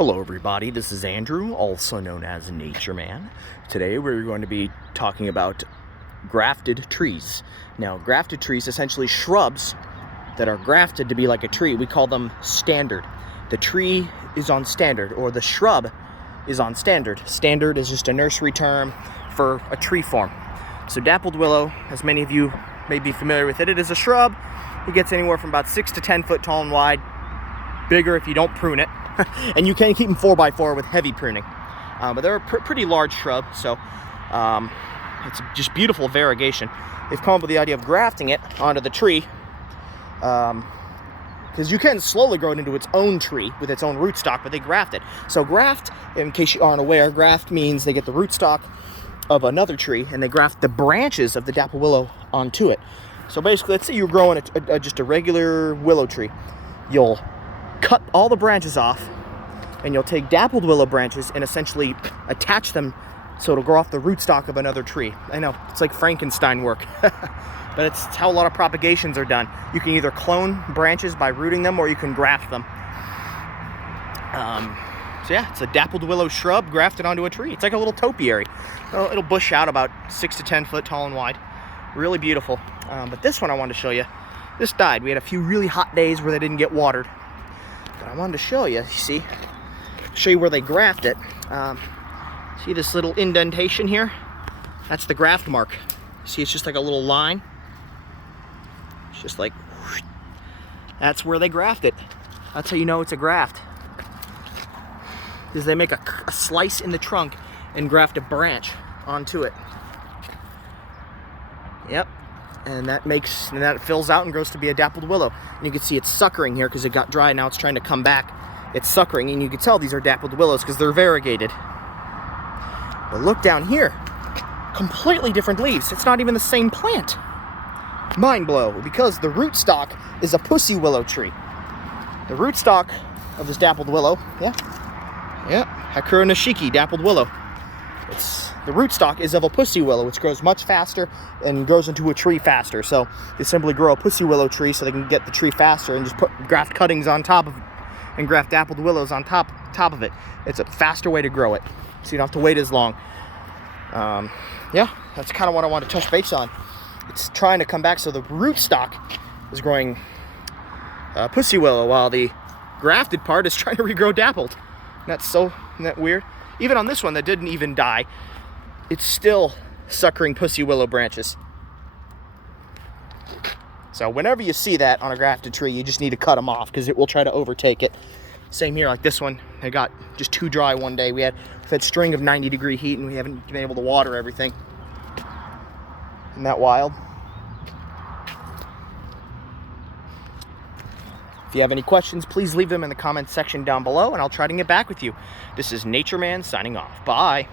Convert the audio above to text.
Hello everybody, this is Andrew, also known as NatureMan. Today we're going to be talking about grafted trees. Now, grafted trees, essentially shrubs that are grafted to be like a tree. We call them standard. The tree is on standard, or the shrub is on standard. Standard is just a nursery term for a tree form. So dappled willow, as many of you may be familiar with it, it is a shrub. It gets anywhere from about 6 to 10 foot tall and wide. Bigger if you don't prune it. And you can keep them 4x4 with heavy pruning. But they're a pretty large shrub, so it's just beautiful variegation. They've come up with the idea of grafting it onto the tree, because you can slowly grow it into its own tree with its own rootstock, but they graft it. So graft, in case you aren't aware, graft means they get the rootstock of another tree and they graft the branches of the dappled willow onto it. So basically, let's say you're growing just a regular willow tree. You'll cut all the branches off, and you'll take dappled willow branches and essentially attach them so it'll grow off the rootstock of another tree. I know, it's like Frankenstein work, but it's how a lot of propagations are done. You can either clone branches by rooting them, or you can graft them. So yeah, it's a dappled willow shrub grafted onto a tree. It's like a little topiary. It'll bush out about 6 to 10 foot tall and wide. Really beautiful. But this one I wanted to show you, this died. We had a few really hot days where they didn't get watered. But I wanted to show you where they graft it. See this little indentation here? That's the graft mark. See, it's just like a little line. It's just like, whoosh. That's where they graft it. That's how you know it's a graft. Because they make a slice in the trunk and graft a branch onto it. Yep. And that fills out and grows to be a dappled willow. And you can see it's suckering here because it got dry. Now it's trying to come back. It's suckering, and you can tell these are dappled willows because they're variegated. But look down here. Completely different leaves. It's not even the same plant. Mind blow, because the rootstock is a pussy willow tree. The rootstock of this dappled willow, Hakura nishiki, dappled willow. The rootstock is of a pussy willow, which grows much faster and grows into a tree faster. So they simply grow a pussy willow tree so they can get the tree faster and just put graft cuttings on top of it and graft dappled willows on top of it. It's a faster way to grow it, so you don't have to wait as long. Yeah, that's kind of what I want to touch base on. It's trying to come back, so the rootstock is growing pussy willow while the grafted part is trying to regrow dappled. Isn't that weird? Even on this one that didn't even die, it's still suckering pussy willow branches. So whenever you see that on a grafted tree, you just need to cut them off because it will try to overtake it. Same here, like this one, it got just too dry one day. We've had string of 90-degree heat and we haven't been able to water everything. Isn't that wild? If you have any questions, please leave them in the comments section down below and I'll try to get back with you. This is NatureMan signing off. Bye.